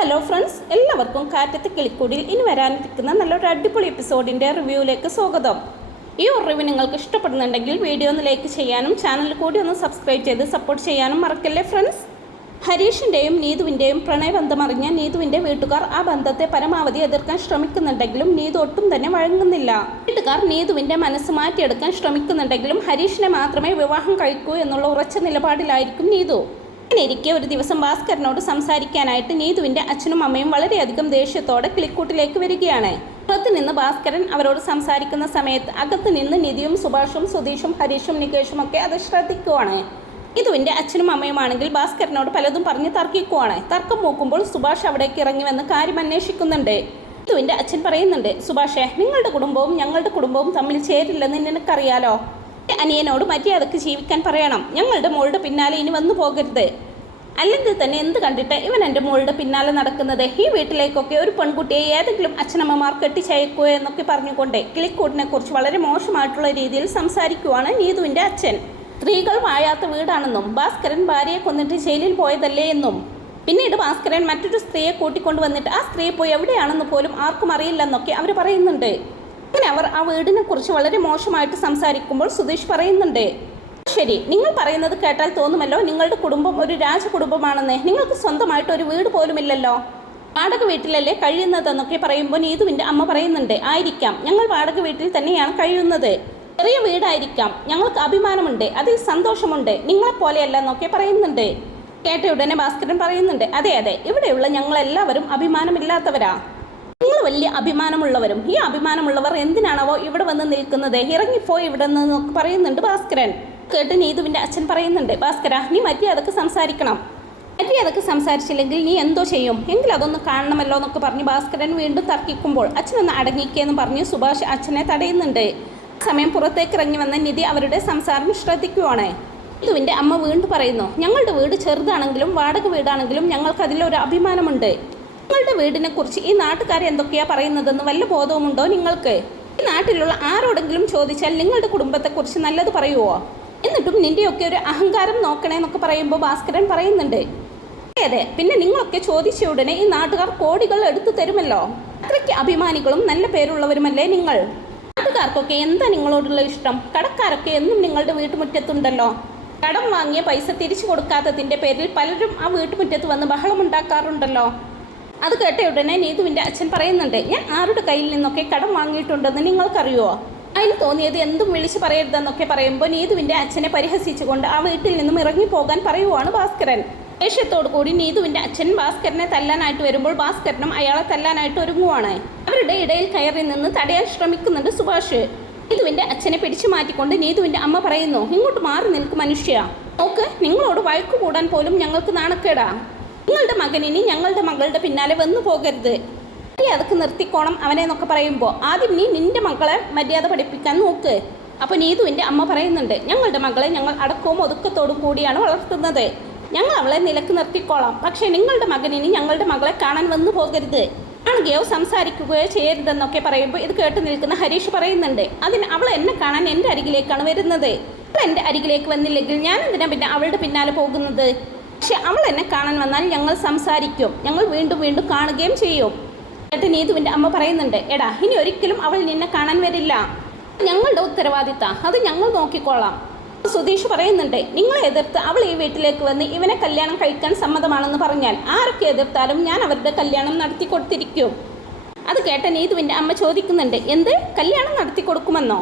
Hello friends, എല്ലാവർക്കും കാറ്റത്ത് കിളിക്കൂടിൽ ഇനി വരാനിരിക്കുന്ന നല്ലൊരു അടിപൊളി എപ്പിസോഡിൻ്റെ റിവ്യൂവിലേക്ക് സ്വാഗതം. ഈ ഒരു റിവ്യൂ നിങ്ങൾക്ക് ഇഷ്ടപ്പെടുന്നുണ്ടെങ്കിൽ വീഡിയോ ഒന്ന് ലൈക്ക് ചെയ്യാനും ചാനൽ കൂടി ഒന്ന് സബ്സ്ക്രൈബ് ചെയ്ത് സപ്പോർട്ട് ചെയ്യാനും മറക്കല്ലേ ഫ്രണ്ട്സ്. ഹരീഷിൻ്റെയും നീതുവിൻ്റെയും പ്രണയബന്ധം അറിഞ്ഞ നീതുവിൻ്റെ വീട്ടുകാർ ആ ബന്ധത്തെ പരമാവധി എതിർക്കാൻ ശ്രമിക്കുന്നുണ്ടെങ്കിലും നീതു ഒട്ടും തന്നെ വഴങ്ങുന്നില്ല. വീട്ടുകാർ നീതുവിൻ്റെ മനസ്സ് മാറ്റിയെടുക്കാൻ ശ്രമിക്കുന്നുണ്ടെങ്കിലും ഹരീഷിനെ മാത്രമേ വിവാഹം കഴിക്കൂ എന്നുള്ള ഉറച്ച നിലപാടിലായിരിക്കും നീതു. അങ്ങനെയിരിക്കെ ഒരു ദിവസം ഭാസ്കരനോട് സംസാരിക്കാനായിട്ട് നീതുവിൻ്റെ അച്ഛനും അമ്മയും വളരെയധികം ദേഷ്യത്തോടെ കിളിക്കൂട്ടിലേക്ക് വരികയാണ്. പുറത്ത് നിന്ന് ഭാസ്കരൻ അവരോട് സംസാരിക്കുന്ന സമയത്ത് അകത്ത് നിന്ന് നിധിയും സുഭാഷും സുധീഷും ഹരീഷും നികേഷും ഒക്കെ അത് ശ്രദ്ധിക്കുവാണ്. നീതുവിൻ്റെ അച്ഛനും അമ്മയുമാണെങ്കിൽ ഭാസ്കരനോട് പലതും പറഞ്ഞ് തർക്കിക്കുവാണ്. തർക്കം മൂക്കുമ്പോൾ സുഭാഷ് അവിടേക്ക് ഇറങ്ങി വന്ന് കാര്യം അന്വേഷിക്കുന്നുണ്ട്. നീതുവിൻ്റെ അച്ഛൻ പറയുന്നുണ്ട്, സുഭാഷേ, നിങ്ങളുടെ കുടുംബവും ഞങ്ങളുടെ കുടുംബവും തമ്മിൽ ചേരില്ലെന്ന് നിനക്കറിയാലോ. അനിയനോട് മര്യാദക്ക് ജീവിക്കാൻ പറയണം. ഞങ്ങളുടെ മോളുടെ പിന്നാലെ ഇനി വന്നു പോകരുത്. അല്ലെങ്കിൽ തന്നെ എന്ത് കണ്ടിട്ട് ഇവൻ എൻ്റെ മോളുടെ പിന്നാലെ നടക്കുന്നത്? ഈ വീട്ടിലേക്കൊക്കെ ഒരു പെൺകുട്ടിയെ ഏതെങ്കിലും അച്ഛനമ്മമാർ കെട്ടിച്ചയക്കുക എന്നൊക്കെ പറഞ്ഞുകൊണ്ട് കിളിക്കൂട്ടിനെ കുറിച്ച് വളരെ മോശമായിട്ടുള്ള രീതിയിൽ സംസാരിക്കുവാണ് നീതുവിൻ്റെ അച്ഛൻ. സ്ത്രീകൾ വാഴാത്ത വീടാണെന്നും ഭാസ്കരൻ ഭാര്യയെ കൊന്നിട്ട് ജയിലിൽ പോയതല്ലേ എന്നും പിന്നീട് ഭാസ്കരൻ മറ്റൊരു സ്ത്രീയെ കൂട്ടിക്കൊണ്ടു വന്നിട്ട് ആ സ്ത്രീ പോയി എവിടെയാണെന്ന് പോലും ആർക്കും അറിയില്ലെന്നൊക്കെ അവർ പറയുന്നുണ്ട്. അങ്ങനെ അവർ ആ വീടിനെ കുറിച്ച് വളരെ മോശമായിട്ട് സംസാരിക്കുമ്പോൾ സുധീഷ് പറയുന്നുണ്ട്, ശരി, നിങ്ങൾ പറയുന്നത് കേട്ടാൽ തോന്നുമല്ലോ നിങ്ങളുടെ കുടുംബം ഒരു രാജകുടുംബമാണെന്ന്. നിങ്ങൾക്ക് സ്വന്തമായിട്ട് ഒരു വീട് പോലുമില്ലല്ലോ. വാടക വീട്ടിലല്ലേ കഴിയുന്നതെന്നൊക്കെ പറയുമ്പോൾ നീതുവിൻ്റെ അമ്മ പറയുന്നുണ്ട്, ആയിരിക്കാം, ഞങ്ങൾ വാടക വീട്ടിൽ തന്നെയാണ് കഴിയുന്നത്. ചെറിയ വീടായിരിക്കാം, ഞങ്ങൾക്ക് അഭിമാനമുണ്ട്, അതിൽ സന്തോഷമുണ്ട്, നിങ്ങളെപ്പോലെയല്ല എന്നൊക്കെ പറയുന്നുണ്ട്. കേട്ട ഉടനെ ഭാസ്കരൻ പറയുന്നുണ്ട്, അതെ അതെ, ഇവിടെയുള്ള ഞങ്ങളെല്ലാവരും അഭിമാനമില്ലാത്തവരാ. നിങ്ങൾ വലിയ അഭിമാനമുള്ളവരും. ഈ അഭിമാനമുള്ളവർ എന്തിനാണവോ ഇവിടെ വന്ന് നിൽക്കുന്നത്? ഇറങ്ങിപ്പോയി ഇവിടെ നിന്നൊക്കെ പറയുന്നുണ്ട് ഭാസ്കരൻ. കേട്ട് നീതുവിൻ്റെ അച്ഛൻ പറയുന്നുണ്ട്, ഭാസ്കര, നീ മര്യാദക്ക് സംസാരിക്കണം. മര്യാദക്ക് സംസാരിച്ചില്ലെങ്കിൽ നീ എന്തോ ചെയ്യും? എങ്കിൽ അതൊന്ന് കാണണമല്ലോ എന്നൊക്കെ പറഞ്ഞ് ഭാസ്കരൻ വീണ്ടും തർക്കിക്കുമ്പോൾ അച്ഛനൊന്ന് അടങ്ങിക്കേന്ന് പറഞ്ഞ് സുഭാഷ് അച്ഛനെ തടയുന്നുണ്ട്. ആ സമയം പുറത്തേക്ക് ഇറങ്ങി വന്ന നിധി അവരുടെ സംസാരം ശ്രദ്ധിക്കുവാണ്. നീതുവിൻ്റെ അമ്മ വീണ്ടും പറയുന്നു, ഞങ്ങളുടെ വീട് ചെറുതാണെങ്കിലും വാടക വീടാണെങ്കിലും ഞങ്ങൾക്ക് അതിലൊരു അഭിമാനമുണ്ട്. നിങ്ങളുടെ വീടിനെ കുറിച്ച് ഈ നാട്ടുകാരെ എന്തൊക്കെയാ പറയുന്നതെന്ന് വല്ല ബോധവുമുണ്ടോ നിങ്ങൾക്ക്? ഈ നാട്ടിലുള്ള ആരോടെങ്കിലും ചോദിച്ചാൽ നിങ്ങളുടെ കുടുംബത്തെക്കുറിച്ച് നല്ലത് പറയുമോ? എന്നിട്ടും നിൻ്റെയൊക്കെ ഒരു അഹങ്കാരം നോക്കണേന്നൊക്കെ പറയുമ്പോൾ ഭാസ്കരൻ പറയുന്നുണ്ട്, അതെ, പിന്നെ നിങ്ങളൊക്കെ ചോദിച്ച ഉടനെ ഈ നാട്ടുകാർ കോടികൾ എടുത്തു തരുമല്ലോ. അത്രയ്ക്ക് അഭിമാനികളും നല്ല പേരുള്ളവരുമല്ലേ നിങ്ങൾ. നാട്ടുകാർക്കൊക്കെ എന്താ നിങ്ങളോടുള്ള ഇഷ്ടം? കടക്കാരൊക്കെ എന്നും നിങ്ങളുടെ വീട്ടുമുറ്റത്തുണ്ടല്ലോ. കടം വാങ്ങിയ പൈസ തിരിച്ചു കൊടുക്കാത്തതിൻ്റെ പേരിൽ പലരും ആ വീട്ടുമുറ്റത്ത് വന്ന് ബഹളമുണ്ടാക്കാറുണ്ടല്ലോ. അത് കേട്ട ഉടനെ നീതുവിൻ്റെ അച്ഛൻ പറയുന്നുണ്ട്, ഞാൻ ആരുടെ കയ്യിൽ നിന്നൊക്കെ കടം വാങ്ങിയിട്ടുണ്ടെന്ന് നിങ്ങൾക്കറിയുമോ? അതിന് തോന്നിയത് എന്തും വിളിച്ച് പറയരുതെന്നൊക്കെ പറയുമ്പോൾ നീതുവിൻ്റെ അച്ഛനെ പരിഹസിച്ചുകൊണ്ട് ആ വീട്ടിൽ നിന്നും ഇറങ്ങിപ്പോകാൻ പറയുവാണ് ഭാസ്കരൻ. ദേഷ്യത്തോടു കൂടി നീതുവിൻ്റെ അച്ഛൻ ഭാസ്കരനെ തല്ലാനായിട്ട് വരുമ്പോൾ ഭാസ്കരനും അയാളെ തല്ലാനായിട്ട് ഒരുങ്ങുവാണ്. അവരുടെ ഇടയിൽ കയറി നിന്ന് തടയാൻ ശ്രമിക്കുന്നുണ്ട് സുഭാഷ്. നീതുവിൻ്റെ അച്ഛനെ പിടിച്ചു മാറ്റിക്കൊണ്ട് നീതുവിൻ്റെ അമ്മ പറയുന്നു, ഇങ്ങോട്ട് മാറി നിൽക്കും മനുഷ്യ. നോക്ക്, നിങ്ങളോട് വഴക്കു കൂടാൻ പോലും ഞങ്ങൾക്ക് നാണക്കേടാ. നിങ്ങളുടെ മകനിനി ഞങ്ങളുടെ മകളുടെ പിന്നാലെ വന്നു പോകരുത്. മര്യാദക്ക് നിർത്തിക്കോണം അവനെ എന്നൊക്കെ പറയുമ്പോൾ ആദ്യം നീ നിന്റെ മകളെ മര്യാദ പഠിപ്പിക്കാൻ നോക്ക്. അപ്പോൾ നീതുവിൻ്റെ അമ്മ പറയുന്നുണ്ട്, ഞങ്ങളുടെ മകളെ ഞങ്ങൾ അടക്കവും ഒതുക്കത്തോടും കൂടിയാണ് വളർത്തുന്നത്. ഞങ്ങൾ അവളെ നിലക്ക് നിർത്തിക്കോളാം. പക്ഷേ നിങ്ങളുടെ മകനിനി ഞങ്ങളുടെ മകളെ കാണാൻ വന്നു പോകരുത്, കാണുകയോ സംസാരിക്കുകയോ ചെയ്യരുതെന്നൊക്കെ പറയുമ്പോൾ ഇത് കേട്ട് നിൽക്കുന്ന ഹരീഷ് പറയുന്നുണ്ട്, അതിന് അവൾ എന്നെ കാണാൻ എൻ്റെ അരികിലേക്കാണ് വരുന്നത്. അവൾ എൻ്റെ അരികിലേക്ക് വന്നില്ലെങ്കിൽ ഞാൻ എന്തിനാ പിന്നെ അവളുടെ പിന്നാലെ പോകുന്നത്? പക്ഷെ അവൾ എന്നെ കാണാൻ വന്നാൽ ഞങ്ങൾ സംസാരിക്കും, ഞങ്ങൾ വീണ്ടും വീണ്ടും കാണുകയും ചെയ്യും. എന്നിട്ട് നീതുവിൻ്റെ അമ്മ പറയുന്നുണ്ട്, എടാ, ഇനി ഒരിക്കലും അവൾ നിന്നെ കാണാൻ വരില്ല. ഞങ്ങളുടെ ഉത്തരവാദിത്തം, അത് ഞങ്ങൾ നോക്കിക്കോളാം. സുധീഷ് പറയുന്നുണ്ട്, നിങ്ങളെ എതിർത്ത് അവൾ ഈ വീട്ടിലേക്ക് വന്ന് ഇവനെ കല്യാണം കഴിക്കാൻ സമ്മതമാണെന്ന് പറഞ്ഞാൽ ആരൊക്കെ എതിർത്താലും ഞാൻ അവരുടെ കല്യാണം നടത്തി കൊടുത്തിരിക്കും. അത് കേട്ട നീതുവിൻ്റെ അമ്മ ചോദിക്കുന്നുണ്ട്, എന്ത് കല്യാണം നടത്തി കൊടുക്കുമെന്നോ?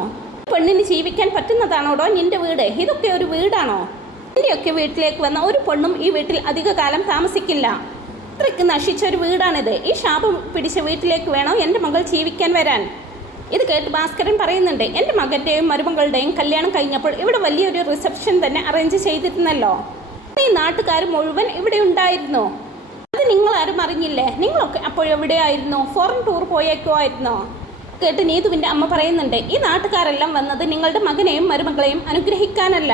പെണ്ണിന് ജീവിക്കാൻ പറ്റുന്നതാണോടോ നിന്റെ വീട്? ഇതൊക്കെ ഒരു വീടാണോ? എൻ്റെയൊക്കെ വീട്ടിലേക്ക് വന്ന ഒരു പെണ്ണും ഈ വീട്ടിൽ അധികകാലം താമസിക്കില്ല. അത്രയ്ക്ക് നശിച്ച ഒരു വീടാണിത്. ഈ ശാപം പിടിച്ച വീട്ടിലേക്ക് വേണോ എൻ്റെ മകൾ ജീവിക്കാൻ വരാൻ? ഇത് കേട്ട് ഭാസ്കരൻ പറയുന്നുണ്ട്, എൻ്റെ മകൻ്റെയും മരുമകളുടെയും കല്യാണം കഴിഞ്ഞപ്പോൾ ഇവിടെ വലിയൊരു റിസപ്ഷൻ തന്നെ അറേഞ്ച് ചെയ്തിരുന്നല്ലോ. ഈ നാട്ടുകാർ മുഴുവൻ ഇവിടെ ഉണ്ടായിരുന്നു. അത് നിങ്ങളാരും അറിഞ്ഞില്ലേ? നിങ്ങളൊക്കെ അപ്പോഴെവിടെയായിരുന്നു? Foreign tour പോയേക്കുമായിരുന്നോ? കേട്ട് നീതുവിൻ്റെ അമ്മ പറയുന്നുണ്ട്, ഈ നാട്ടുകാരെല്ലാം വന്നത് നിങ്ങളുടെ മകനെയും മരുമകളെയും അനുഗ്രഹിക്കാനല്ല,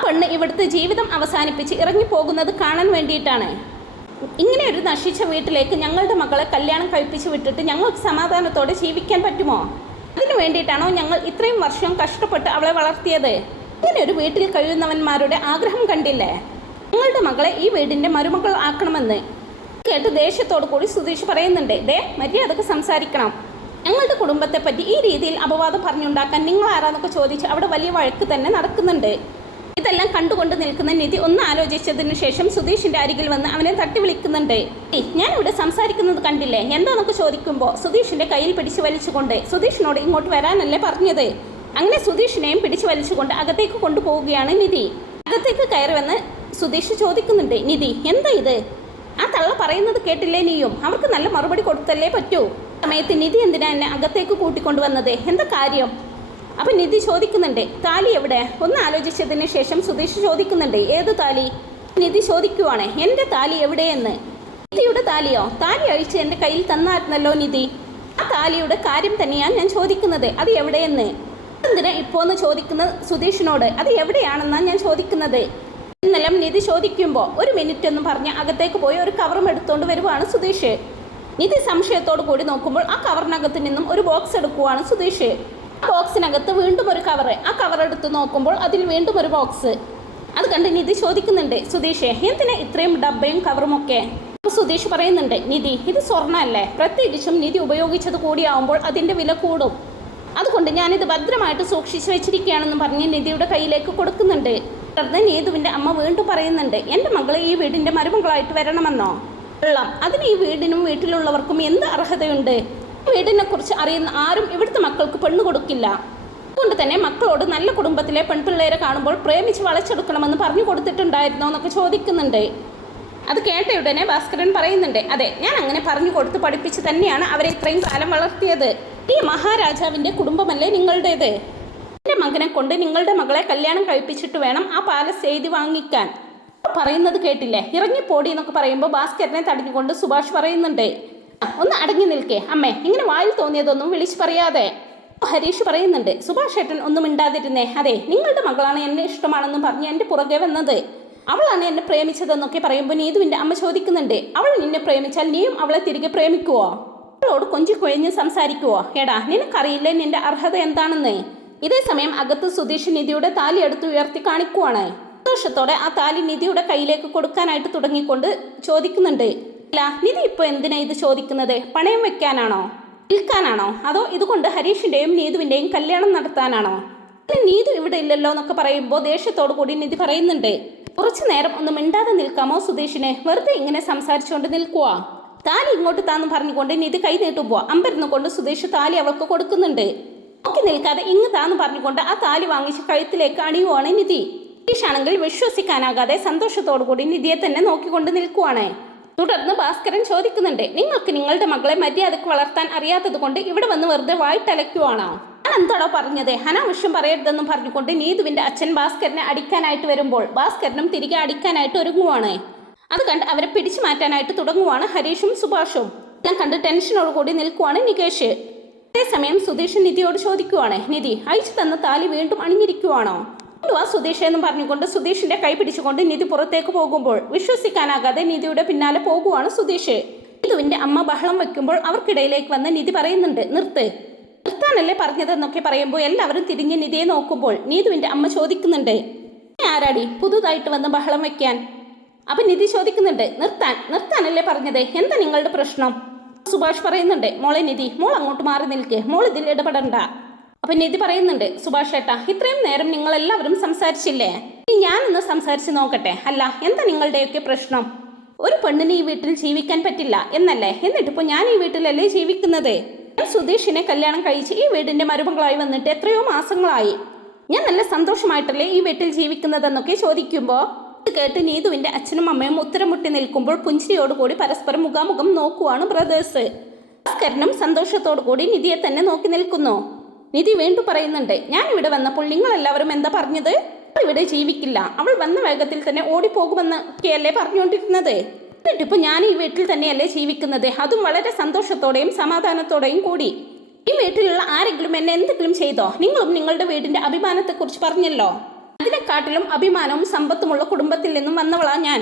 പെണ്ണ് ഇവിടുത്തെ ജീവിതം അവസാനിപ്പിച്ച് ഇറങ്ങിപ്പോകുന്നത് കാണാൻ വേണ്ടിയിട്ടാണ്. ഇങ്ങനെ ഒരു നശിച്ച വീട്ടിലേക്ക് ഞങ്ങളുടെ മകളെ കല്യാണം കഴിപ്പിച്ച് വിട്ടിട്ട് ഞങ്ങൾക്ക് സമാധാനത്തോടെ ജീവിക്കാൻ പറ്റുമോ? അതിനു വേണ്ടിയിട്ടാണോ ഞങ്ങൾ ഇത്രയും വർഷം കഷ്ടപ്പെട്ട് അവളെ വളർത്തിയത്? ഇങ്ങനെ ഒരു വീട്ടിൽ കഴിയുന്നവന്മാരുടെ ആഗ്രഹം കണ്ടില്ലേ? ഞങ്ങളുടെ മകളെ ഈ വീടിൻ്റെ മരുമകൾ ആക്കണമെന്ന്. കേട്ട് ദേഷ്യത്തോടു കൂടി സുധീഷ് പറയുന്നുണ്ട്, ദേ മര്യാദക്ക് സംസാരിക്കണം. ഞങ്ങളുടെ കുടുംബത്തെ പറ്റി ഈ രീതിയിൽ അപവാദം പറഞ്ഞുണ്ടാക്കാൻ നിങ്ങൾ ആരാന്നൊക്കെ ചോദിച്ച് അവിടെ വലിയ വഴക്ക് തന്നെ നടക്കുന്നുണ്ട്. ഇതെല്ലാം കണ്ടുകൊണ്ട് നിൽക്കുന്ന നിധി ഒന്ന് ആലോചിച്ചതിന് ശേഷം സുധീഷിന്റെ അരികിൽ വന്ന് അവനെ തട്ടി വിളിക്കുന്നുണ്ട്. ഞാൻ ഇവിടെ സംസാരിക്കുന്നത് കണ്ടില്ലേ എന്താന്നൊക്കെ ചോദിക്കുമ്പോൾ സുധീഷിന്റെ കയ്യിൽ പിടിച്ചു വലിച്ചുകൊണ്ട് സുധീഷിനോട് ഇങ്ങോട്ട് വരാനല്ലേ പറഞ്ഞത്. അങ്ങനെ സുധീഷിനെയും പിടിച്ചു വലിച്ചുകൊണ്ട് അകത്തേക്ക് കൊണ്ടുപോവുകയാണ് നിധി. അകത്തേക്ക് കയറി വന്ന് സുധീഷ് ചോദിക്കുന്നുണ്ട്, നിധി എന്താ ഇത്? ആ തള്ള പറയുന്നത് കേട്ടില്ലേ നീയും? അവർക്ക് നല്ല മറുപടി കൊടുത്തല്ലേ പറ്റൂ. സമയത്ത് നിധി എന്തിനാ എന്നെ അകത്തേക്ക് കൂട്ടിക്കൊണ്ടുവന്നത്? എന്താ കാര്യം? അപ്പം നിധി ചോദിക്കുന്നുണ്ട്, താലി എവിടെ? ഒന്ന് ആലോചിച്ചതിന് ശേഷം സുധീഷ് ചോദിക്കുന്നുണ്ട്, ഏത് താലി? നിധി ചോദിക്കുവാണ്, എൻ്റെ താലി എവിടെയെന്ന്. നിധിയുടെ താലിയോ? താലി അഴിച്ച് എൻ്റെ കയ്യിൽ തന്നായിരുന്നല്ലോ നിധി. ആ താലിയുടെ കാര്യം തന്നെയാണ് ഞാൻ ചോദിക്കുന്നത്, അത് എവിടെയെന്ന്. എന്തിനാ ഇപ്പോൾ ഒന്ന് ചോദിക്കുന്ന സുധീഷിനോട്? അത് എവിടെയാണെന്നാണ് ഞാൻ ചോദിക്കുന്നത്. ഇന്നലെ നിധി ചോദിക്കുമ്പോൾ ഒരു മിനിറ്റ് എന്ന് പറഞ്ഞ് അകത്തേക്ക് പോയി ഒരു കവറും എടുത്തുകൊണ്ട് വരുവാണ് സുധീഷ്. നിധി സംശയത്തോടു കൂടി നോക്കുമ്പോൾ ആ കവറിനകത്ത് നിന്നും ഒരു ബോക്സ് എടുക്കുവാണ് സുധീഷ്. ആ ബോക്സിനകത്ത് വീണ്ടും ഒരു കവറ്. ആ കവർ എടുത്ത് നോക്കുമ്പോൾ അതിൽ വീണ്ടും ഒരു ബോക്സ്. അത് കണ്ട് നിധി ചോദിക്കുന്നുണ്ട്, സുധീഷ് എന്തിനാ ഇത്രയും ഡബ്ബയും കവറും ഒക്കെ? അപ്പോൾ സുധീഷ് പറയുന്നുണ്ട്, നിധി ഇത് സ്വർണ്ണമല്ലേ, പ്രത്യേകിച്ചും നിധി ഉപയോഗിച്ചത് കൂടിയാവുമ്പോൾ അതിൻ്റെ വില കൂടും. അതുകൊണ്ട് ഞാനിത് ഭദ്രമായിട്ട് സൂക്ഷിച്ചു വെച്ചിരിക്കുകയാണെന്ന് പറഞ്ഞ് നിധിയുടെ കയ്യിലേക്ക് കൊടുക്കുന്നുണ്ട്. തുടർന്ന് നീതുവിൻ്റെ അമ്മ വീണ്ടും പറയുന്നുണ്ട്, എൻ്റെ മകളെ ഈ വീടിൻ്റെ മരുമകളായിട്ട് വരണമെന്നോ? കൊള്ളാം, അതിന് ഈ വീടിനും വീട്ടിലുള്ളവർക്കും എന്ത് അർഹതയുണ്ട്? ഈ വീടിനെ കുറിച്ച് അറിയുന്ന ആരും ഇവിടുത്തെ മക്കൾക്ക് പെണ്ണ് കൊടുക്കില്ല. അതുകൊണ്ട് തന്നെ മക്കളോട് നല്ല കുടുംബത്തിലെ പെൺപിള്ളേരെ കാണുമ്പോൾ പ്രേമിച്ച് വളച്ചെടുക്കണമെന്ന് പറഞ്ഞു കൊടുത്തിട്ടുണ്ടായിരുന്നോ എന്നൊക്കെ ചോദിക്കുന്നുണ്ട്. അത് കേട്ട ഉടനെ ഭാസ്കരൻ പറയുന്നുണ്ട്, അതെ ഞാൻ അങ്ങനെ പറഞ്ഞു കൊടുത്ത് പഠിപ്പിച്ച് തന്നെയാണ് അവരെ ഇത്രയും കാലം വളർത്തിയത്. ഈ മഹാരാജാവിൻ്റെ കുടുംബമല്ലേ നിങ്ങളുടേത്? എൻ്റെ മകനെ കൊണ്ട് നിങ്ങളുടെ മകളെ കല്യാണം കഴിപ്പിച്ചിട്ട് വേണം ആ പാലസ് എഴുതി വാങ്ങിക്കാൻ. പറയുന്നത് കേട്ടില്ലേ, ഇറങ്ങിപ്പോടി എന്നൊക്കെ പറയുമ്പോൾ ഭാസ്കരനെ തടഞ്ഞുകൊണ്ട് സുഭാഷ് പറയുന്നുണ്ട്, ഒന്ന് അടങ്ങി നിൽക്കേ അമ്മേ, ഇങ്ങനെ വായിൽ തോന്നിയതൊന്നും വിളിച്ച് പറയാതെ. ഹരീഷ് പറയുന്നുണ്ട്, സുഭാഷ് ഏട്ടൻ ഒന്നും മിണ്ടാതിരുന്നേ. അതെ നിങ്ങളുടെ മകളാണ് എന്നെ ഇഷ്ടമാണെന്ന് പറഞ്ഞ് എൻ്റെ പുറകെ വന്നത്. അവളാണ് എന്നെ പ്രേമിച്ചതെന്നൊക്കെ പറയുമ്പോൾ നീതുവിൻ്റെ അമ്മ ചോദിക്കുന്നുണ്ട്, അവൾ നിന്നെ പ്രേമിച്ചാൽ നീയും അവളെ തിരികെ പ്രേമിക്കുവോ? അവളോട് കൊഞ്ചി കൊഴിഞ്ഞ് സംസാരിക്കുവോ? എടാ നിനക്കറിയില്ലേ നിന്റെ അർഹത എന്താണെന്ന്? ഇതേ സമയം അകത്ത് സുധീഷ് നിധിയുടെ താലി എടുത്ത് ഉയർത്തി കാണിക്കുവാണ്. സന്തോഷത്തോടെ ആ താലി നിധിയുടെ കയ്യിലേക്ക് കൊടുക്കാനായിട്ട് തുടങ്ങിക്കൊണ്ട് ചോദിക്കുന്നുണ്ട്, അല്ല നിധി ഇപ്പോൾ എന്തിനാ ഇത് ചോദിക്കുന്നത്? പണയം വെക്കാനാണോ, വിൽക്കാനാണോ, അതോ ഇതുകൊണ്ട് ഹരീഷിൻ്റെയും നീതുവിൻ്റെയും കല്യാണം നടത്താനാണോ? നീതു ഇവിടെ ഇല്ലല്ലോ എന്നൊക്കെ പറയുമ്പോൾ ദേഷ്യത്തോടു കൂടി നിധി പറയുന്നുണ്ട്, കുറച്ചു നേരം ഒന്ന് മിണ്ടാതെ നിൽക്കാമോ സുധീഷിനെ? വെറുതെ ഇങ്ങനെ സംസാരിച്ചുകൊണ്ട് നിൽക്കുക. താലി ഇങ്ങോട്ട് താന്ന് പറഞ്ഞുകൊണ്ട് നിധി കൈ നീട്ടുമ്പോൾ അമ്പരന്ന് കൊണ്ട് സുധീഷ് താലി അവൾക്ക് കൊടുക്കുന്നുണ്ട്. നോക്കി നിൽക്കാതെ ഇങ്ങ് താന്ന് പറഞ്ഞുകൊണ്ട് ആ താലി വാങ്ങിച്ച് കഴുത്തിലേക്ക് അണിയുവാണ് നിധി. സുധീഷാണെങ്കിൽ വിശ്വസിക്കാനാകാതെ സന്തോഷത്തോടു കൂടി നിധിയെ തന്നെ നോക്കിക്കൊണ്ട് നിൽക്കുവാണ്. തുടർന്ന് ഭാസ്കരൻ ചോദിക്കുന്നുണ്ട്, നിങ്ങൾക്ക് നിങ്ങളുടെ മകളെ മര്യാദക്ക് വളർത്താൻ അറിയാത്തത് കൊണ്ട് ഇവിടെ വന്ന് വെറുതെ വായിട്ടലയ്ക്കുവാണോ? ഞാൻ എന്താണോ പറഞ്ഞത്? അനാവശ്യം പറയരുതെന്നും പറഞ്ഞുകൊണ്ട് നീതുവിൻ്റെ അച്ഛൻ ഭാസ്കരനെ അടിക്കാനായിട്ട് വരുമ്പോൾ ഭാസ്കരനും തിരികെ അടിക്കാനായിട്ട് ഒരുങ്ങുവാണ്. അത് കണ്ട് അവരെ പിടിച്ചു മാറ്റാനായിട്ട് തുടങ്ങുവാണ് ഹരീഷും സുഭാഷും. എല്ലാം കണ്ട് ടെൻഷനോട് കൂടി നിൽക്കുവാണ് നികേഷ്. അതേസമയം സുധീഷ് നിധിയോട് ചോദിക്കുവാണ്, നിധി അഴിച്ചു തന്ന താലി വീണ്ടും അണിഞ്ഞിരിക്കുവാണോ? ആ സുധീഷ് എന്നും പറഞ്ഞുകൊണ്ട് സുധീഷിന്റെ കൈ പിടിച്ചുകൊണ്ട് നിധി പുറത്തേക്ക് പോകുമ്പോൾ വിശ്വസിക്കാനാകാതെ നിധിയുടെ പിന്നാലെ പോകുവാണ് സുധീഷ്. നിധുവിന്റെ അമ്മ ബഹളം വെക്കുമ്പോൾ അവർക്കിടയിലേക്ക് വന്ന് നിധി പറയുന്നുണ്ട്, നിർത്താനല്ലേ പറഞ്ഞതെന്നൊക്കെ പറയുമ്പോൾ എല്ലാവരും തിരിഞ്ഞ് നിധിയെ നോക്കുമ്പോൾ നീതുവിന്റെ അമ്മ ചോദിക്കുന്നുണ്ട്, ആരാടി പുതുതായിട്ട് വന്ന് ബഹളം വെക്കാൻ? അപ്പൊ നിധി ചോദിക്കുന്നുണ്ട്, നിർത്താനല്ലേ പറഞ്ഞത്, എന്താ നിങ്ങളുടെ പ്രശ്നം? സുഭാഷ് പറയുന്നുണ്ട്, മോളെ നിധി മോൾ അങ്ങോട്ട് മാറി നിൽക്ക്, മോൾ ഇതിൽ ഇടപെടണ്ട. അപ്പൊ നിധി പറയുന്നുണ്ട്, സുഭാഷ് ഏട്ടാ ഇത്രയും നേരം നിങ്ങൾ എല്ലാവരും സംസാരിച്ചില്ലേ, ഞാനൊന്ന് സംസാരിച്ച് നോക്കട്ടെ. അല്ല എന്താ നിങ്ങളുടെയൊക്കെ പ്രശ്നം? ഒരു പെണ്ണിന് ഈ വീട്ടിൽ ജീവിക്കാൻ പറ്റില്ല എന്നല്ലേ? എന്നിട്ടിപ്പോൾ ഞാൻ ഈ വീട്ടിലല്ലേ ജീവിക്കുന്നത്? ഞാൻ സുധീഷിനെ കല്യാണം കഴിച്ച് ഈ വീടിന്റെ മരുമകളായി വന്നിട്ട് എത്രയോ മാസങ്ങളായി. ഞാൻ നല്ല സന്തോഷമായിട്ടല്ലേ ഈ വീട്ടിൽ ജീവിക്കുന്നതെന്നൊക്കെ ചോദിക്കുമ്പോൾ ഇത് കേട്ട് നീതുവിന്റെ അച്ഛനും അമ്മയും ഉത്തരം മുട്ടി നിൽക്കുമ്പോൾ പുഞ്ചിരിയോടുകൂടി പരസ്പരം മുഖാമുഖം നോക്കുവാണ് ബ്രദേഴ്സ്. ഭാസ്കരനും സന്തോഷത്തോടു കൂടി നിധിയെ തന്നെ നോക്കി നിൽക്കുന്നു. നിധി വീണ്ടും പറയുന്നുണ്ട്, ഞാൻ ഇവിടെ വന്നപ്പോൾ നിങ്ങളെല്ലാവരും എന്താ പറഞ്ഞത്? ഇവിടെ ജീവിക്കില്ല, അവൾ വന്ന വേഗത്തിൽ തന്നെ ഓടിപ്പോകുമെന്നൊക്കെയല്ലേ പറഞ്ഞുകൊണ്ടിരുന്നത്. എന്നിട്ടിപ്പോൾ ഞാൻ ഈ വീട്ടിൽ തന്നെയല്ലേ ജീവിക്കുന്നത്, അതും വളരെ സന്തോഷത്തോടെയും സമാധാനത്തോടെയും കൂടി. ഈ വീട്ടിലുള്ള ആരെങ്കിലും എന്നെ എന്തെങ്കിലും ചെയ്തോ? നിങ്ങളും നിങ്ങളുടെ വീടിന്റെ അഭിമാനത്തെക്കുറിച്ച് പറഞ്ഞല്ലോ. അതിനെക്കാട്ടിലും അഭിമാനവും സമ്പത്തുമുള്ള കുടുംബത്തിൽ നിന്നും വന്നവളാ ഞാൻ.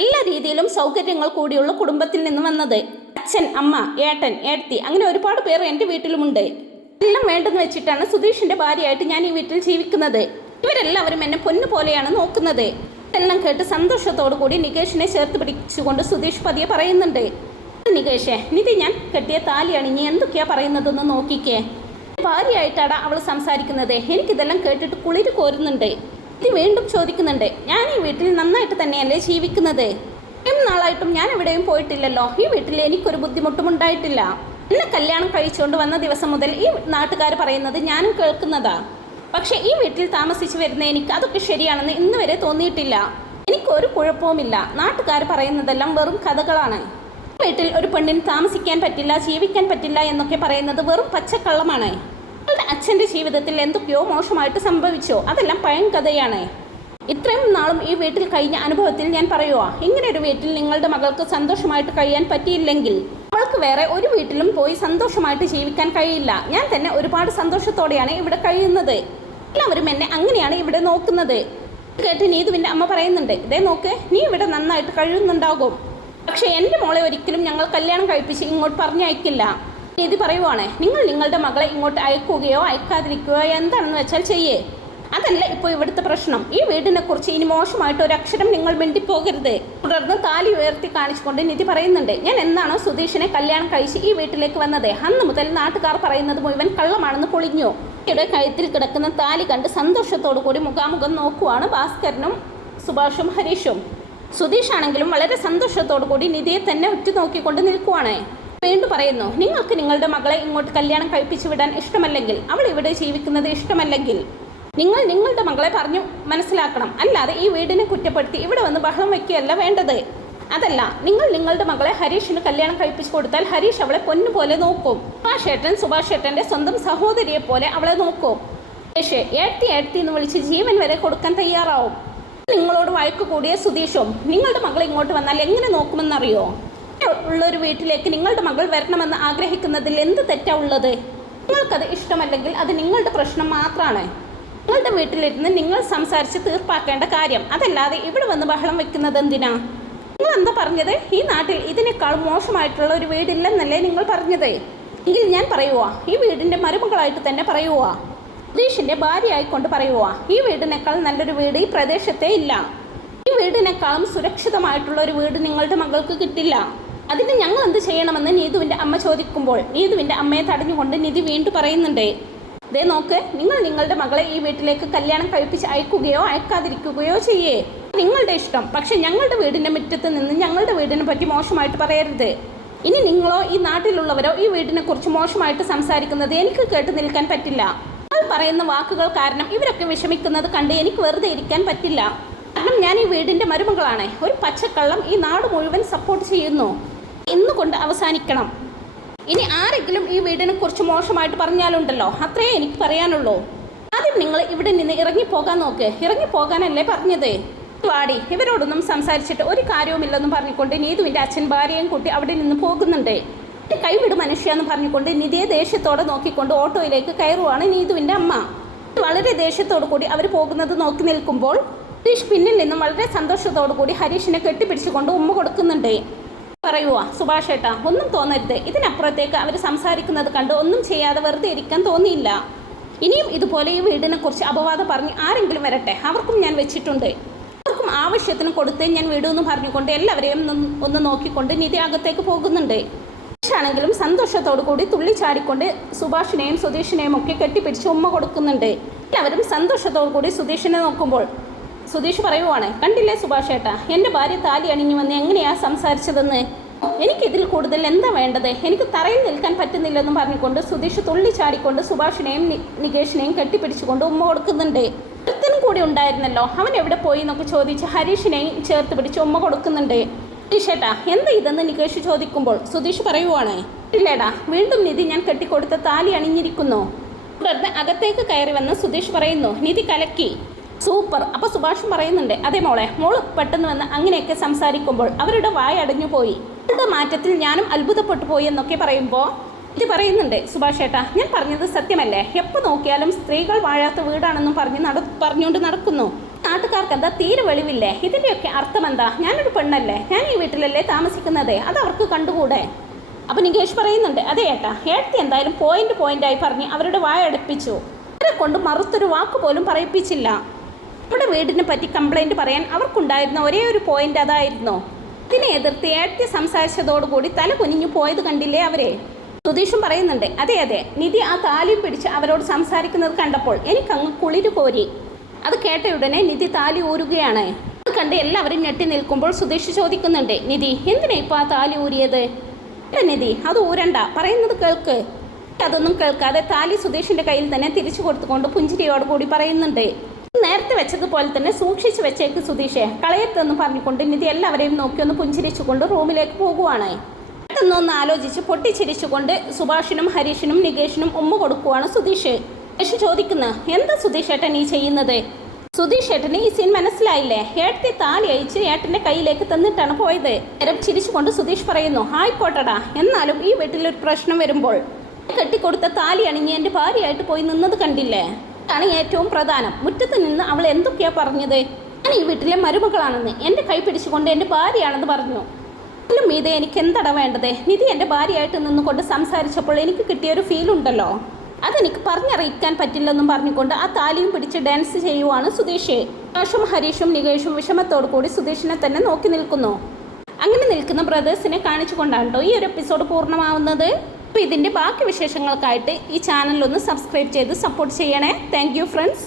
എല്ലാ രീതിയിലും സൗകര്യങ്ങൾ കൂടിയുള്ള കുടുംബത്തിൽ നിന്നും വന്നത്. അച്ഛൻ, അമ്മ, ഏട്ടൻ, ഏടത്തി, അങ്ങനെ ഒരുപാട് പേർ എൻ്റെ വീട്ടിലുമുണ്ട്. എല്ലാം വേണ്ടെന്ന് വെച്ചിട്ടാണ് സുധീഷിന്റെ ഭാര്യയായിട്ട് ഞാൻ ഈ വീട്ടിൽ ജീവിക്കുന്നത്. ഇവരെല്ലാവരും എന്നെ പൊന്നു പോലെയാണ് നോക്കുന്നത്. ഇതെല്ലാം കേട്ട് സന്തോഷത്തോടു കൂടി നികേഷിനെ ചേർത്ത് പിടിച്ചുകൊണ്ട് സുധീഷ് പതിയെ പറയുന്നുണ്ട്, നികേഷേ, നിധി ഞാൻ കെട്ടിയ താലി അണിഞ്ഞ് എന്തൊക്കെയാ പറയുന്നതെന്ന് നോക്കിക്കേ. ഭാര്യയായിട്ടാണ് അവൾ സംസാരിക്കുന്നത്. എനിക്കിതെല്ലാം കേട്ടിട്ട് കുളിര് കോരുന്നുണ്ട്. ഇത് വീണ്ടും ചോദിക്കുന്നുണ്ട്, ഞാൻ ഈ വീട്ടിൽ നന്നായിട്ട് തന്നെയല്ലേ ജീവിക്കുന്നത്? നാളായിട്ടും ഞാൻ എവിടെയും പോയിട്ടില്ലല്ലോ. ഈ വീട്ടിൽ എനിക്കൊരു ബുദ്ധിമുട്ടും ഉണ്ടായിട്ടില്ല. എന്നെ കല്യാണം കഴിച്ചുകൊണ്ട് വന്ന ദിവസം മുതൽ ഈ നാട്ടുകാർ പറയുന്നത് ഞാനും കേൾക്കുന്നതാ. പക്ഷെ ഈ വീട്ടിൽ താമസിച്ച് വരുന്ന എനിക്ക് അതൊക്കെ ശരിയാണെന്ന് ഇന്ന് വരെ തോന്നിയിട്ടില്ല. എനിക്കൊരു കുഴപ്പവുമില്ല. നാട്ടുകാർ പറയുന്നതെല്ലാം വെറും കഥകളാണ്. ഈ വീട്ടിൽ ഒരു പെണ്ണിന് താമസിക്കാൻ പറ്റില്ല, ജീവിക്കാൻ പറ്റില്ല എന്നൊക്കെ പറയുന്നത് വെറും പച്ചക്കള്ളമാണ്. നിങ്ങളുടെ അച്ഛൻ്റെ ജീവിതത്തിൽ എന്തൊക്കെയോ മോശമായിട്ട് സംഭവിച്ചോ, അതെല്ലാം പഴങ്കഥയാണ്. ഇത്രയും നാളും ഈ വീട്ടിൽ കഴിഞ്ഞ അനുഭവത്തിൽ ഞാൻ പറയുക, ഇങ്ങനെ ഒരു വീട്ടിൽ നിങ്ങളുടെ മകൾക്ക് സന്തോഷമായിട്ട് കഴിയാൻ പറ്റിയില്ലെങ്കിൽ അവൾക്ക് വേറെ ഒരു വീട്ടിലും പോയി സന്തോഷമായിട്ട് ജീവിക്കാൻ കഴിയില്ല. ഞാൻ തന്നെ ഒരുപാട് സന്തോഷത്തോടെയാണ് ഇവിടെ കഴിയുന്നത്. എല്ലാവരും എന്നെ അങ്ങനെയാണ് ഇവിടെ നോക്കുന്നത്. കേട്ട് നീതുവിൻ്റെ അമ്മ പറയുന്നുണ്ട്, ഇതേ നോക്ക്, നീ ഇവിടെ നന്നായിട്ട് കഴിയുന്നുണ്ടാകും. പക്ഷെ എൻ്റെ മോളെ ഒരിക്കലും ഞങ്ങൾ കല്യാണം കഴിപ്പിച്ച് ഇങ്ങോട്ട് പറഞ്ഞയക്കില്ല. നീതി പറയുവാണ്, നിങ്ങൾ നിങ്ങളുടെ മകളെ ഇങ്ങോട്ട് അയക്കുകയോ അയക്കാതിരിക്കുകയോ എന്താണെന്ന് വെച്ചാൽ ചെയ്യേ. അതല്ല ഇപ്പോൾ ഇവിടുത്തെ പ്രശ്നം. ഈ വീടിനെ കുറിച്ച് ഇനി മോശമായിട്ട് ഒരു അക്ഷരം നിങ്ങൾ മിണ്ടിപ്പോകരുത്. തുടർന്ന് താലി ഉയർത്തി കാണിച്ചുകൊണ്ട് നിധി പറയുന്നുണ്ട്, ഞാൻ എന്നാണോ സുധീഷിനെ കല്യാണം കഴിച്ച് ഈ വീട്ടിലേക്ക് വന്നത് അന്ന് മുതൽ നാട്ടുകാർ പറയുന്നത് മുഴുവൻ കള്ളമാണെന്ന് പൊളിഞ്ഞു. ഇവിടെ കഴുത്തിൽ കിടക്കുന്ന താലി കണ്ട് സന്തോഷത്തോടു കൂടി മുഖാമുഖം നോക്കുവാണ് ഭാസ്കരനും സുഭാഷും ഹരീഷും. സുധീഷ് ആണെങ്കിലും വളരെ സന്തോഷത്തോടു കൂടി നിധിയെ തന്നെ ഉറ്റുനോക്കിക്കൊണ്ട് നിൽക്കുവാണ്. വീണ്ടും പറയുന്നു, നിങ്ങൾക്ക് നിങ്ങളുടെ മകളെ ഇങ്ങോട്ട് കല്യാണം കഴിപ്പിച്ചു വിടാൻ ഇഷ്ടമല്ലെങ്കിൽ, അവൾ ഇവിടെ ജീവിക്കുന്നത് ഇഷ്ടമല്ലെങ്കിൽ നിങ്ങൾ നിങ്ങളുടെ മകളെ പറഞ്ഞു മനസ്സിലാക്കണം. അല്ലാതെ ഈ വീടിനെ കുറ്റപ്പെടുത്തി ഇവിടെ വന്ന് ബഹളം വയ്ക്കുകയല്ല വേണ്ടത്. അതല്ല, നിങ്ങൾ നിങ്ങളുടെ മകളെ ഹരീഷിന് കല്യാണം കഴിപ്പിച്ചു കൊടുത്താൽ ഹരീഷ് അവളെ പൊന്നുപോലെ നോക്കും. സുഭാഷ് ഏട്ടൻ്റെ സ്വന്തം സഹോദരിയെ പോലെ അവളെ നോക്കും. ഏട്ടി എന്ന് വിളിച്ച് ജീവൻ വരെ കൊടുക്കാൻ തയ്യാറാവും. നിങ്ങളോട് വഴക്ക് കൂടിയ സുധീഷും നിങ്ങളുടെ മകൾ ഇങ്ങോട്ട് വന്നാൽ എങ്ങനെ നോക്കുമെന്നറിയോ? ഉള്ളൊരു വീട്ടിലേക്ക് നിങ്ങളുടെ മകൾ വരണമെന്ന് ആഗ്രഹിക്കുന്നതിൽ എന്ത് തെറ്റാ ഉള്ളത്? നിങ്ങൾക്കത് ഇഷ്ടമല്ലെങ്കിൽ അത് നിങ്ങളുടെ പ്രശ്നം മാത്രമാണ്. നിങ്ങളുടെ വീട്ടിലിരുന്ന് നിങ്ങൾ സംസാരിച്ച് തീർപ്പാക്കേണ്ട കാര്യം. അതല്ലാതെ ഇവിടെ വന്ന് ബഹളം വെക്കുന്നത് എന്തിനാ? നിങ്ങൾ എന്താ പറഞ്ഞത്? ഈ നാട്ടിൽ ഇതിനേക്കാൾ മോശമായിട്ടുള്ള ഒരു വീടില്ലെന്നല്ലേ നിങ്ങൾ പറഞ്ഞത്? എങ്കിൽ ഞാൻ പറയുക, ഈ വീടിൻ്റെ മരുമകളായിട്ട് തന്നെ പറയുക, സുധീഷിൻ്റെ ഭാര്യയായിക്കൊണ്ട് പറയുക, ഈ വീടിനേക്കാൾ നല്ലൊരു വീട് ഈ പ്രദേശത്തേ ഇല്ല. ഈ വീടിനേക്കാളും സുരക്ഷിതമായിട്ടുള്ള ഒരു വീട് നിങ്ങളുടെ മകൾക്ക് കിട്ടില്ല. അതിന് ഞങ്ങൾ എന്ത് ചെയ്യണമെന്ന് നീതുവിൻ്റെ അമ്മ ചോദിക്കുമ്പോൾ നീതുവിൻ്റെ അമ്മയെ തടഞ്ഞുകൊണ്ട് നിധി വീണ്ടും പറയുന്നുണ്ട്, ഇതേ നോക്ക്, നിങ്ങൾ നിങ്ങളുടെ മകളെ ഈ വീട്ടിലേക്ക് കല്യാണം കഴിപ്പിച്ച് അയക്കുകയോ അയക്കാതിരിക്കുകയോ ചെയ്യേ. നിങ്ങളുടെ ഇഷ്ടം. പക്ഷെ ഞങ്ങളുടെ വീടിൻ്റെ മുറ്റത്ത് നിന്ന് ഞങ്ങളുടെ വീടിനെ പറ്റി മോശമായിട്ട് പറയരുത്. ഇനി നിങ്ങളോ ഈ നാട്ടിലുള്ളവരോ ഈ വീടിനെ കുറിച്ച് മോശമായിട്ട് സംസാരിക്കുന്നത് എനിക്ക് കേട്ട് നിൽക്കാൻ പറ്റില്ല. നിങ്ങൾ പറയുന്ന വാക്കുകൾ കാരണം ഇവരൊക്കെ വിഷമിക്കുന്നത് കണ്ട് എനിക്ക് വെറുതെ ഇരിക്കാൻ പറ്റില്ല. കാരണം ഞാൻ ഈ വീടിൻ്റെ മരുമകളാണ്. ഒരു പച്ചക്കള്ളം ഈ നാട് മുഴുവൻ സപ്പോർട്ട് ചെയ്യുന്നു. ഇന്നുകൊണ്ട് അവസാനിക്കണം. ഇനി ആരെങ്കിലും ഈ വീടിനെ കുറിച്ച് മോശമായിട്ട് പറഞ്ഞാലുണ്ടല്ലോ, അത്രേ എനിക്ക് പറയാനുള്ളൂ. ആദ്യം നിങ്ങൾ ഇവിടെ നിന്ന് ഇറങ്ങിപ്പോകാൻ നോക്ക്. ഇറങ്ങിപ്പോകാനല്ലേ പറഞ്ഞത്? വാടി, ഇവരോടൊന്നും സംസാരിച്ചിട്ട് ഒരു കാര്യവുമില്ലെന്നും പറഞ്ഞുകൊണ്ട് നീതുവിൻ്റെ അച്ഛൻ ഭാര്യയും കൂട്ടി അവിടെ നിന്ന് പോകുന്നുണ്ട്. കൈവിട് മനുഷ്യ എന്ന് പറഞ്ഞുകൊണ്ട് നിധിയെ ദേഷ്യത്തോടെ നോക്കിക്കൊണ്ട് ഓട്ടോയിലേക്ക് കയറുവാണ് നീതുവിൻ്റെ അമ്മ. വളരെ ദേഷ്യത്തോടു കൂടി അവർ പോകുന്നത് നോക്കി നിൽക്കുമ്പോൾ ഹരീഷ് പിന്നിൽ നിന്നും വളരെ സന്തോഷത്തോടു കൂടി ഹരീഷിനെ കെട്ടിപ്പിടിച്ചുകൊണ്ട് ഉമ്മ കൊടുക്കുന്നുണ്ട്. പറയുക, സുഭാഷ് ഏട്ടാ, ഒന്നും തോന്നരുത്. ഇതിനപ്പുറത്തേക്ക് അവർ സംസാരിക്കുന്നത് കണ്ട് ഒന്നും ചെയ്യാതെ വെറുതെ ഇരിക്കാൻ തോന്നിയില്ല. ഇനിയും ഇതുപോലെ ഈ വീടിനെ കുറിച്ച് അപവാദം പറഞ്ഞ് ആരെങ്കിലും വരട്ടെ, അവർക്കും ഞാൻ വെച്ചിട്ടുണ്ട്. അവർക്കും ആവശ്യത്തിന് കൊടുത്തേ ഞാൻ വിടുമെന്ന് പറഞ്ഞുകൊണ്ട് എല്ലാവരെയും ഒന്ന് നോക്കിക്കൊണ്ട് നിധി അകത്തേക്ക് പോകുന്നുണ്ട്. ആണെങ്കിലും സന്തോഷത്തോടു കൂടി തുള്ളിച്ചാടിക്കൊണ്ട് സുഭാഷിനെയും സുധീഷിനെയും ഒക്കെ കെട്ടിപ്പിടിച്ച് ഉമ്മ കൊടുക്കുന്നുണ്ട്. എല്ലാവരും സന്തോഷത്തോടു കൂടി സുധീഷിനെ നോക്കുമ്പോൾ സുധീഷ് പറയുവാണ്, കണ്ടില്ലേ സുഭാഷ് ഏട്ടാ, എൻ്റെ ഭാര്യ താലി അണിഞ്ഞു വന്ന് എങ്ങനെയാ സംസാരിച്ചതെന്ന്. എനിക്കിതിൽ കൂടുതൽ എന്താ വേണ്ടത്? എനിക്ക് തറയിൽ നിൽക്കാൻ പറ്റുന്നില്ലെന്നും പറഞ്ഞുകൊണ്ട് സുധീഷ് തുള്ളിച്ചാടിക്കൊണ്ട് സുഭാഷിനെയും നികേഷിനെയും കെട്ടിപ്പിടിച്ചുകൊണ്ട് ഉമ്മ കൊടുക്കുന്നുണ്ട്. ഒരുത്തനും കൂടി ഉണ്ടായിരുന്നല്ലോ, അവൻ എവിടെ പോയി എന്നൊക്കെ ചോദിച്ച് ഹരീഷിനെയും ചേർത്ത് പിടിച്ച് ഉമ്മ കൊടുക്കുന്നുണ്ട്. സുധീഷേട്ടാ, എന്താ ഇതെന്ന് നികേഷ് ചോദിക്കുമ്പോൾ സുധീഷ് പറയുവാണ്, ഇല്ലേടാ, വീണ്ടും നിധി ഞാൻ കെട്ടിക്കൊടുത്ത താലി അണിഞ്ഞിരിക്കുന്നു. തുടർന്ന് അകത്തേക്ക് കയറി വന്ന് സുധീഷ് പറയുന്നു, നിധി കലക്കി, സൂപ്പർ. അപ്പോൾ സുഭാഷും പറയുന്നുണ്ട്, അതെ മോള് പെട്ടെന്ന് വന്ന് അങ്ങനെയൊക്കെ സംസാരിക്കുമ്പോൾ അവരുടെ വായ അടഞ്ഞു പോയി. അവരുടെ മാറ്റത്തിൽ ഞാനും അത്ഭുതപ്പെട്ടു പോയി എന്നൊക്കെ പറയുമ്പോൾ ഇത് പറയുന്നുണ്ട്, സുഭാഷ് ഏട്ടാ, ഞാൻ പറഞ്ഞത് സത്യമല്ലേ? എപ്പോൾ നോക്കിയാലും സ്ത്രീകൾ വാഴാത്ത വീടാണെന്നും പറഞ്ഞുകൊണ്ട് നടക്കുന്നു. നാട്ടുകാർക്ക് എന്താ തീരെ വെളിവില്ലേ? ഇതിൻ്റെയൊക്കെ അർത്ഥം എന്താ? ഞാനൊരു പെണ്ണല്ലേ, ഞാൻ ഈ വീട്ടിലല്ലേ താമസിക്കുന്നത്, അത് അവർക്ക് കണ്ടുകൂടെ? അപ്പോൾ നികേഷ് പറയുന്നുണ്ട്, അതെ ഏട്ടാ, ഏട്ടത്തി എന്തായാലും പോയിന്റായി പറഞ്ഞ് അവരുടെ വായ അടപ്പിച്ചു. അവരെ കൊണ്ട് മറുത്തൊരു വാക്ക് പോലും പറയിപ്പിച്ചില്ല. നമ്മുടെ വീടിനെ പറ്റി കംപ്ലൈൻറ്റ് പറയാൻ അവർക്കുണ്ടായിരുന്ന ഒരേ ഒരു പോയിന്റ് അതായിരുന്നോ? ഇതിനെ എതിർത്ത് ഏട്ടത്തി സംസാരിച്ചതോടുകൂടി തല കുനിഞ്ഞു പോയത് കണ്ടില്ലേ അവരെ? സുധീഷും പറയുന്നുണ്ട്, അതെ അതെ, നിധി ആ താലിയും പിടിച്ച് അവരോട് സംസാരിക്കുന്നത് കണ്ടപ്പോൾ എനിക്കങ്ങ് കുളിര് കോരി. അത് കേട്ടയുടനെ നിധി താലി ഊരുകയാണ്. അത് കണ്ട് എല്ലാവരും ഞെട്ടി നിൽക്കുമ്പോൾ സുധീഷ് ചോദിക്കുന്നുണ്ട്, നിധി എന്തിനാ ഇപ്പോൾ ആ താലി ഊരിയത്? നിധി അത് ഊരണ്ട, പറയുന്നത് കേൾക്ക്. അതൊന്നും കേൾക്കാതെ താലി സുധീഷിന്റെ കയ്യിൽ തന്നെ തിരിച്ചു കൊടുത്തുകൊണ്ട് പുഞ്ചിരിയോടുകൂടി പറയുന്നുണ്ട്, നേരത്തെ വെച്ചതുപോലെ തന്നെ സൂക്ഷിച്ചു വെച്ചേക്ക് സുധീഷെ, കളയരുതെന്ന് പറഞ്ഞുകൊണ്ട് നിധി എല്ലാവരെയും നോക്കിയൊന്ന് പുഞ്ചിരിച്ചുകൊണ്ട് റൂമിലേക്ക് പോകുവാണ്. പെട്ടെന്നൊന്ന് ആലോചിച്ച് പൊട്ടിച്ചിരിച്ചുകൊണ്ട് സുഭാഷിനും ഹരീഷിനും നികേഷിനും ഉമ്മ കൊടുക്കുവാണ് സുധീഷ്. നികേഷ് ചോദിക്കുന്ന, എന്താ സുധീഷ് ഏട്ടൻ ഈ ചെയ്യുന്നത്? സുധീഷ് ഏട്ടന് ഈ സീൻ മനസ്സിലായില്ലേ? ഏട്ടത്തെ താലി അയച്ച് ഏട്ടന്റെ കയ്യിലേക്ക് തന്നിട്ടാണ് പോയത്. നേരം ചിരിച്ചുകൊണ്ട് സുധീഷ് പറയുന്നു, ആയിക്കോട്ടടാ, എന്നാലും ഈ വീട്ടിലൊരു പ്രശ്നം വരുമ്പോൾ കെട്ടിക്കൊടുത്ത താലി അണിഞ്ഞ് എൻ്റെ ഭാര്യയായിട്ട് പോയി നിന്നത് കണ്ടില്ലേ? ആണ് ഏറ്റവും പ്രധാനം. മുറ്റത്ത് നിന്ന് അവൾ എന്തൊക്കെയാ പറഞ്ഞത്? ഞാൻ ഈ വീട്ടിലെ മരുമകളാണെന്ന്, എൻ്റെ കൈ പിടിച്ചുകൊണ്ട് എൻ്റെ ഭാര്യയാണെന്ന് പറഞ്ഞു. അതിലും മീതെ എനിക്ക് എന്താടാ വേണ്ടത്? നിധി എൻ്റെ ഭാര്യയായിട്ട് നിന്നുകൊണ്ട് സംസാരിച്ചപ്പോൾ എനിക്ക് കിട്ടിയൊരു ഫീലുണ്ടല്ലോ, അതെനിക്ക് പറഞ്ഞറിയിക്കാൻ പറ്റില്ലെന്നും പറഞ്ഞുകൊണ്ട് ആ താലിയും പിടിച്ച് ഡാൻസ് ചെയ്യുവാണ് സുധീഷ്. ആഷും ഹരീഷും നികേഷും വിഷമത്തോടു കൂടി സുധീഷിനെ തന്നെ നോക്കി നിൽക്കുന്നു. അങ്ങനെ നിൽക്കുന്ന ബ്രദേഴ്സിനെ കാണിച്ചുകൊണ്ടാണ് ഈ ഒരു എപ്പിസോഡ് പൂർണ്ണമാവുന്നത്. അപ്പോൾ ഇതിൻ്റെ ബാക്കി വിശേഷങ്ങൾക്കായിട്ട് ഈ ചാനലൊന്ന് സബ്സ്ക്രൈബ് ചെയ്ത് സപ്പോർട്ട് ചെയ്യണേ. Thank you friends.